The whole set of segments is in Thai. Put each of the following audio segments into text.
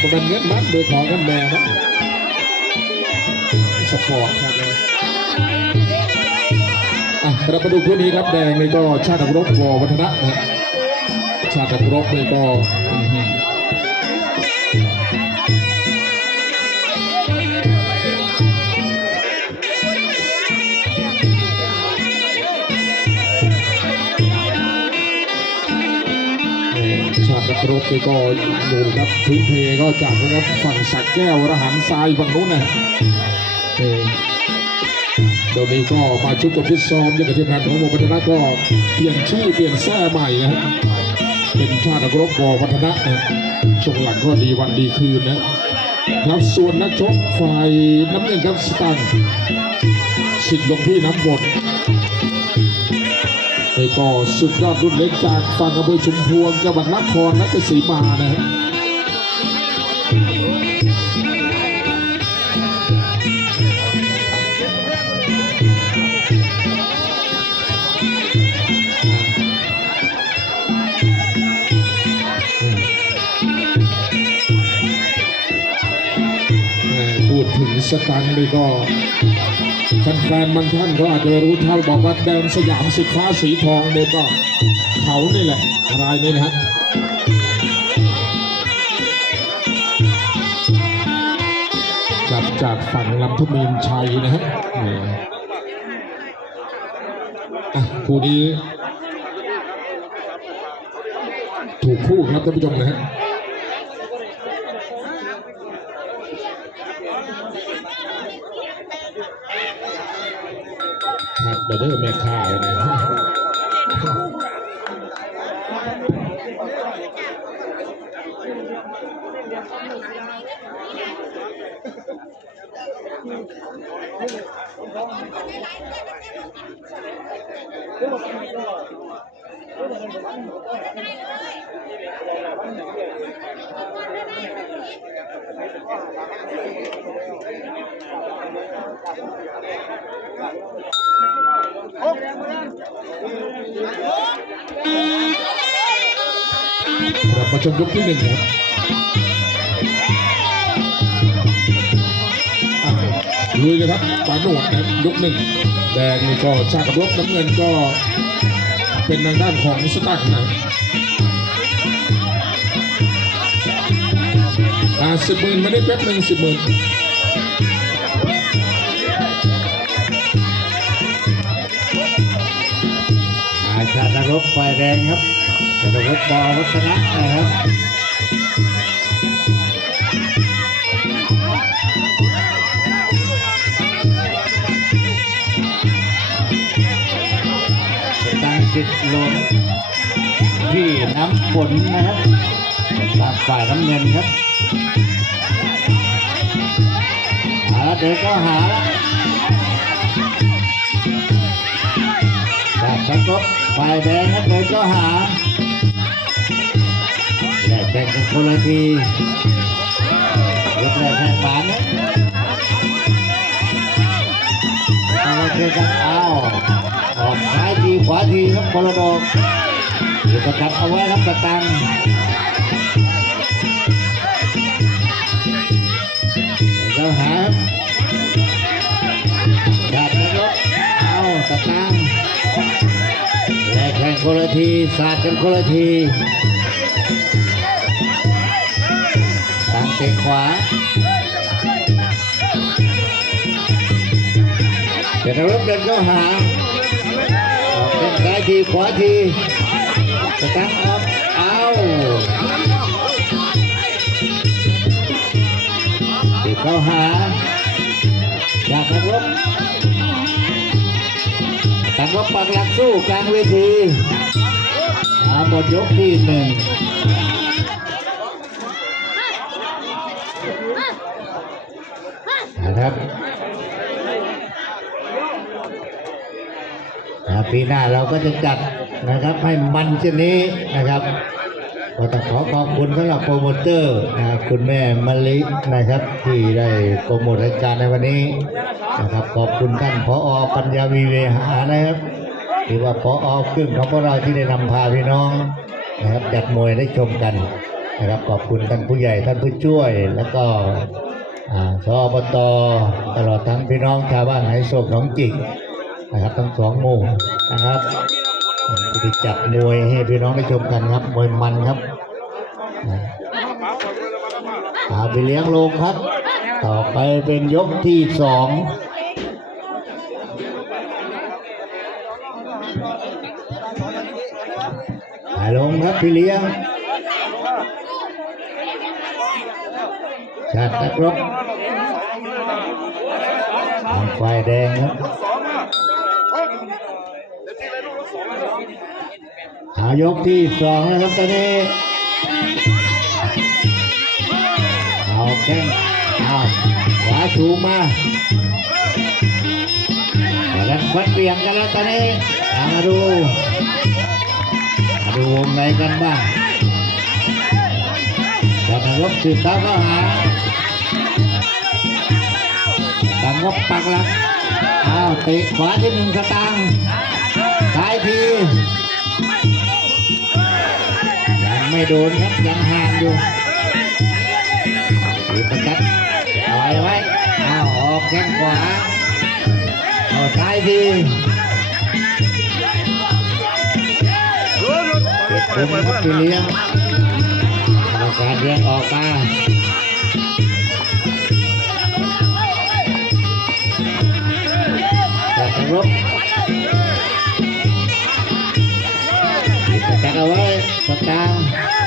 มันเป็นเงินมัดโดยของกันแม่นะสปอร์ตครับเลยอะเรามาดูคู่นี้ครับแดงนี่ก็ชาติกรบววัฒนะนะชาติกรบนี่ก็ อื้อหือชาตินักรบนี่ก็ดูครับพื้นเพก็จากนะครับฝั่งสักแก้วระหันทรายฝั่งนู้นนะเดี๋ยวนี้ก็มาชุดกับฟิตซ้อมยังกับทีมงานของวงวัฒนะก็เปลี่ยนชื่อเปลี่ยนแท้ใหม่นะเป็นชาติกรบววัฒนะนะช่วงหลังก็ดีวันดีคืนนะครับส่วนนักชกฝ่ายน้ำเงินครับสตังค์สิทธิ์หลวงพี่น้ำบด นี่ก็สุดยอดรุ่นเล็กจากฝั่งอำเภอชุมพวงจังหวัดนครราชสีมานะฮะพูดถึงสตังค์นี่ก็ แฟนๆบางท่านก็อาจจะรู้เท่าบอกว่าแดงสยามสีฟ้าสีทองเนี่ยก็เขานี่แหละรายนี้นะฮะจับจากฝั่งลำทุมีนชัยนะฮะนี่อะคู่นี้ถูกคู่ครับท่านผู้ชมนะฮะ บเบอร์เดอร์แม่ค้าเลยนะ เรามาชมยกที่หนึ่งครับลุยเลยครับปาโหนดนะครับยกหนึ่งแดงนี่ก็ชาติกับรบน้ำเงินก็เป็นทางด้านของสตังค์นะอ่าสิบหมื่นไม่ได้แป๊บหนึ่งสิบหมื่น อาชาตินรบไฟแดงครับชาตินรบปอวัฒนะนะครับตั้งจิตลงที่น้ำฝนนะครับตามฝ่ายน้ำเงินครับหาแล้วเดินก็หาแล้วจากนักรบ ฝ่ายแดงครับเดินก็หาแลกแบ่งกันคนละทียกแรกแข่งฝันเอาเจอกันเอาออกซ้ายทีขวาทีครับคนละดอกอยู่ประกันเอาไว้ครับประตังเดินก็หาจากนักรบเอาตะตัง แลกแข่งคนละทีสาดกันคนละทีตั้งเตะขวาเดี๋ยวราเดินเข้าหาออกเล่นซ้ายทีขวาทีสตั้งออกเอาติดเข้าหาจากนักรบ ก็ปักหลักสู้กลางเวทีอาหมดยกที่หนึ่งนะครับปีหน้าเราก็จะจัดนะครับให้มันเช่นนี้นะครับก็ต้องขอขอบคุณสำหรับโปรโมเตอร์นะครับคุณแม่มะลินะครับ ที่ได้โปรโมทรายการในวันนี้ นะครับขอบคุณท่านพอปัญญาวีเวหานะครับถือว่าพออขึ้นของพวกเราที่ได้นำพาพี่น้องนะครับจัดมวยได้ชมกันนะครับขอบคุณท่านผู้ใหญ่ท่านผู้ช่วย แล้วก็อ่าสอบตตลอดทั้งพี่น้องชาวบ้านไหโศกหนองจิกนะครับทั้งสองหมู่นะครับที่ได้จัดมวยให้พี่น้องได้ชมกันครับมวยมันครับอาไปเลี้ยงลงครับ ต่อไปเป็นยกที่สองถ่าย ลงครับพี่เลี้ยงชาตินักรบทางฝ่ายแดงครับเอายกที่สองนะครับตอนนี้เอาแข้งเอาขวาสูมาแต่กันฟัดเปลี่ยนกันแล้วตอนนี้เอามาดู ดูวงในกันบ้างชาตินักรบสืบเท้าเข้าหาดังงบปักหลัก อ้าวเตะขวาที่หนึ่งสตางค์ซ้ายทียังไม่โดนครับยังห่างอยู่อยู่ประกัดเอาไว้ อ้าวออกแข้งขวาเอาซ้ายที เป็นพี่เลี้ยงกรรมการเรียกออกมาจัดรบจัดเอาไว้ตางค์ต้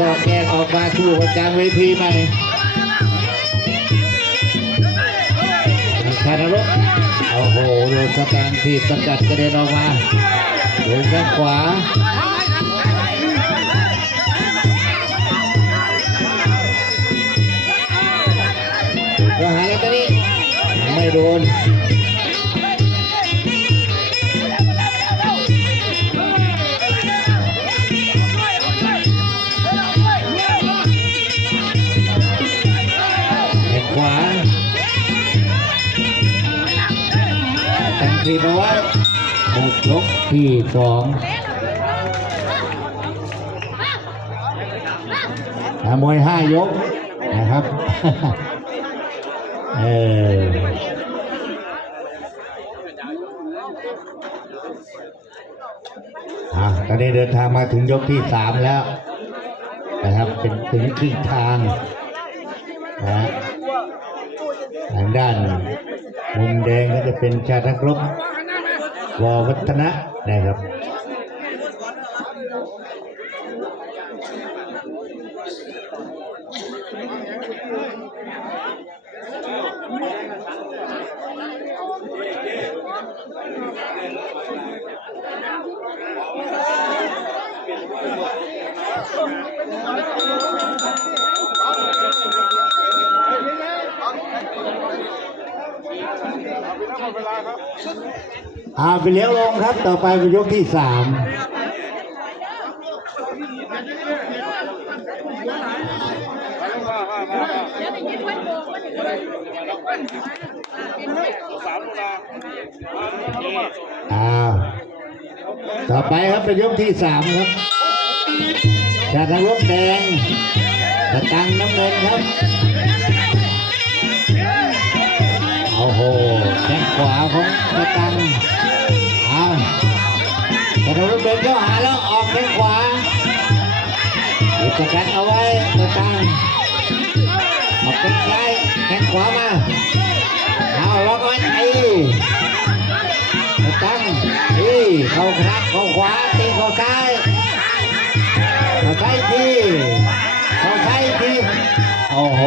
รมการบอกแกออกมาสู้ประจางเวทีใหม่ชานรกโอ้โหโดนสแตนทีบสกัดกระเด็นออกมาโดนแข้งขวาก็หายแล้วตอนนี้ไม่โดน ทีมาไว้หมดยกที่สองอะมวยห้ายกนะครับ เออตอนนี้เดินทางมาถึงยกที่สามแล้วนะครับเป็นถึงครึ่ทางนะทางด้าน มุมแดงก็จะเป็นชาตินักรบวัฒนะนะครับ อาไปเลี้ยงลงครับ ต่อไปเป็นยกที่สามอ่าต่อไปครับเป็นยกที่สามครับจากทางรบแดงตะตังน้ำเงินครับ โอ้โหแข้งขวาของตะตังเอาแต่เราเดินเข้าหาแล้วออกแข้งขวาหยุดกัดเอาไว้ตะตังออกแข้งซ้ายแข้งขวามาเอาล็อกไว้ไอ้ตะตังอีเข้าครับเข้าขวาตีเข้าซ้ายเข้าซ้ายทีเข้าซ้ายทีโอ้โห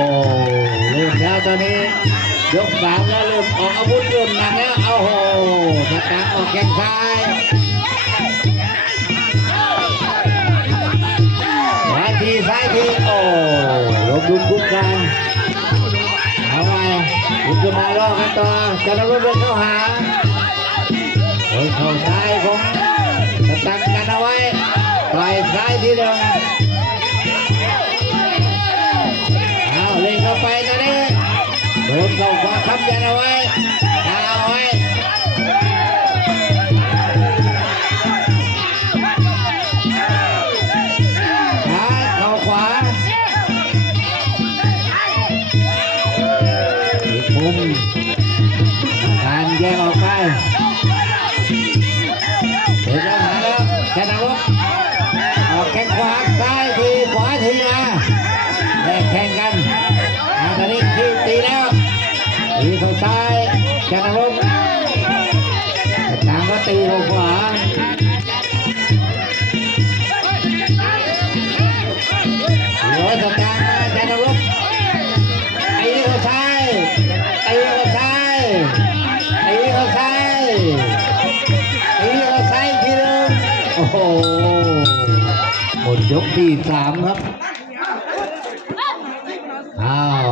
เริ่มแล้วตอนนี้ ยกสามแล้วเริ่มออกอาวุธเริ่มหนักแล้วเอาโหตะตังออกแข้งซ้ายซ้าทีซ้ายทีโอ้ลบดุลคุกกันเอาไงลุกขึ้นมาล่อกันต่อจะนำรถเดินเข้าหาเข้าซ้ายของตะตังกันเอาไว้ต่อยซ้ายทีหนึ่ง โดนเข้าขวาค้ำยันเอาไว้ ยกที่สามครับ อ้าว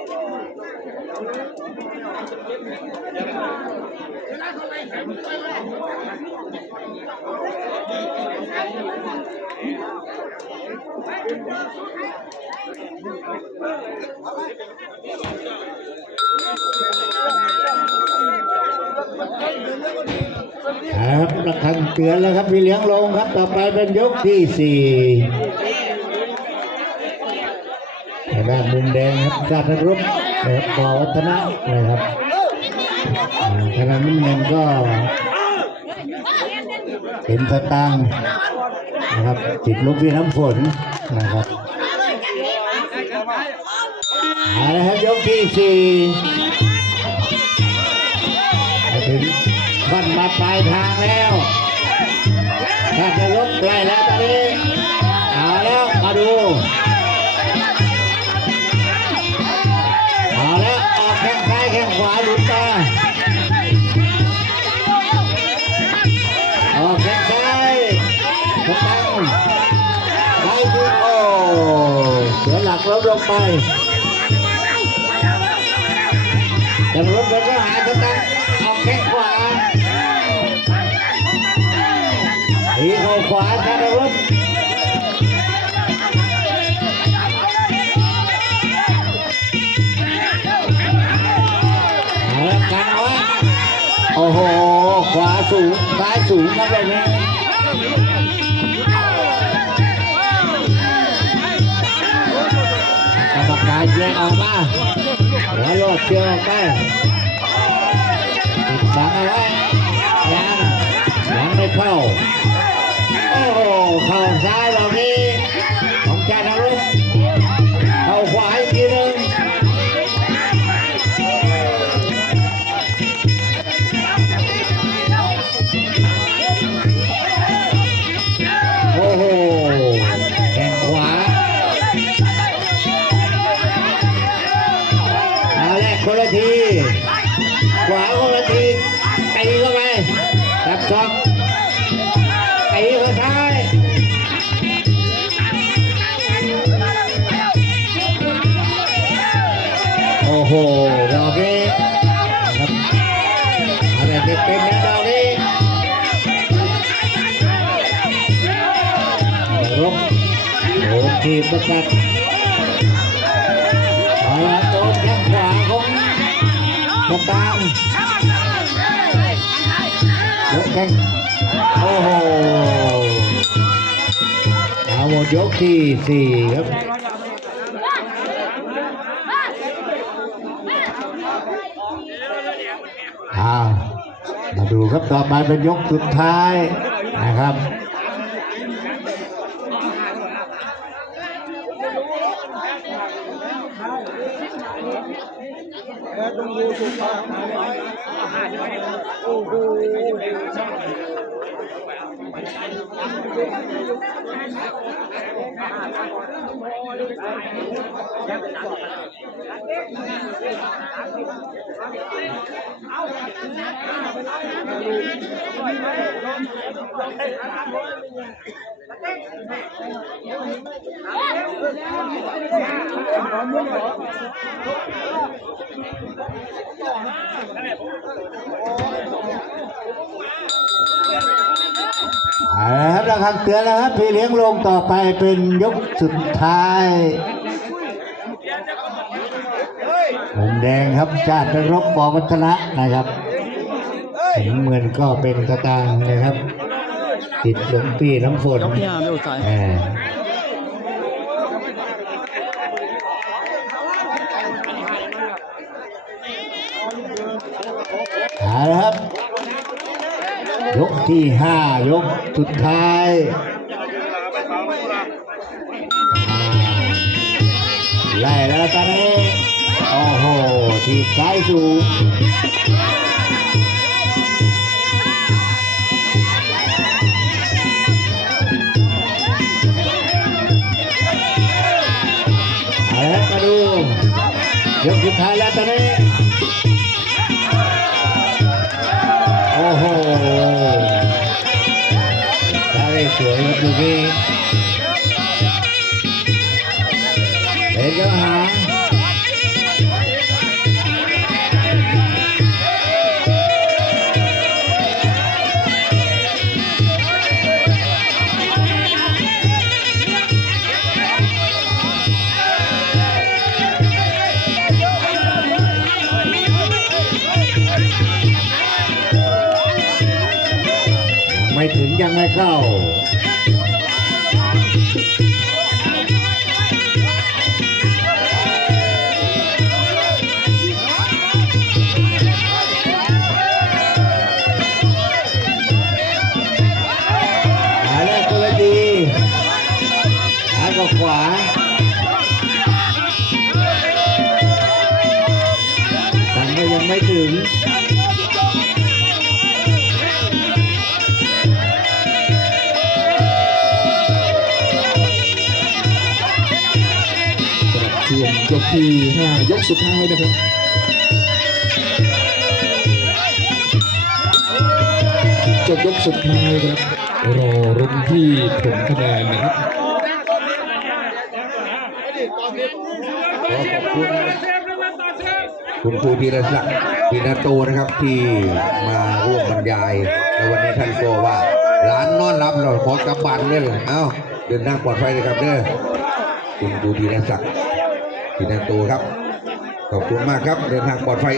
ครับระฆังเตือนแล้วครับพี่เลี้ยงลงครับ ต่อไปเป็นยกที่สี่ ด้านมุมแดงครับชาติรุปนะครับปอวัฒนะนะครับอ่าทางด้านมุมเงินก็เป็นสตางค์นะครับจิตลูกพี่น้ำฝนนะครับเอาละครับยกที่สี่ถึงวันมาปลายทางแล้วถ้าจะลบใกล้แล้วตอนนี้เอาแล้วมาดู สียหลักล้มลงไปแต่ล้มแล้วก็หาสตังออกแข้งขวาทีเข้าขวาชาดรุปเอาละกันเอาโอ้โห ขวาสูงซ้ายสูงครับแบบนี้ หัวโลดเชือกออกไปติดบังเอาไว้ยังยังไม่เข้า โอ้โหเข่าซ้ายแบบนี้ของจานรุป ทีมประกัดเอาละโดนแข้งขวาของสตางยกแข้งโอ้โหเอาหมดยกที่สี่ครับอาวมาดูครับต่อไปเป็นยกสุดท้ายนะครับ โอ้โหเอาละ ครับระฆังเตือนแล้วครับพี่เลี้ยงลงต่อไปเป็นยกสุดท้ายมุมแดงครับชาติรบปอวัฒนะนะครับสีน้ำเงินก็เป็นกระตางนะครับ ติดหลวงพี่น้ำฝนพี่อาไม่อุตส่าห์แหมเอาละครับ ยกที่ห้ายกสุดท้ายไล่แล้วตอนนี้โอ้โห ทีบซ้ายสูง ยกสุดท้ายแล้ วต ยกที่ห้ายกสุดท้ายนะครับจบยกสุดท้ายครับรอรุ้นที่ผลคะแนนนะครับขอขอบคุณคุณครูพีรศักดิ์พีนาโตนะครับที่มาร่วมบรรยายในวันนี้ท่านก็ว่าร้านนอนรับเราขอกลับบ้านเลยเอ้าเดินทางปลอดภัยเลยครับเด้อคุณครูพีรศักดิ์ พีนาโตครับ ขอบคุณมากครับ เดินทางปลอดภัย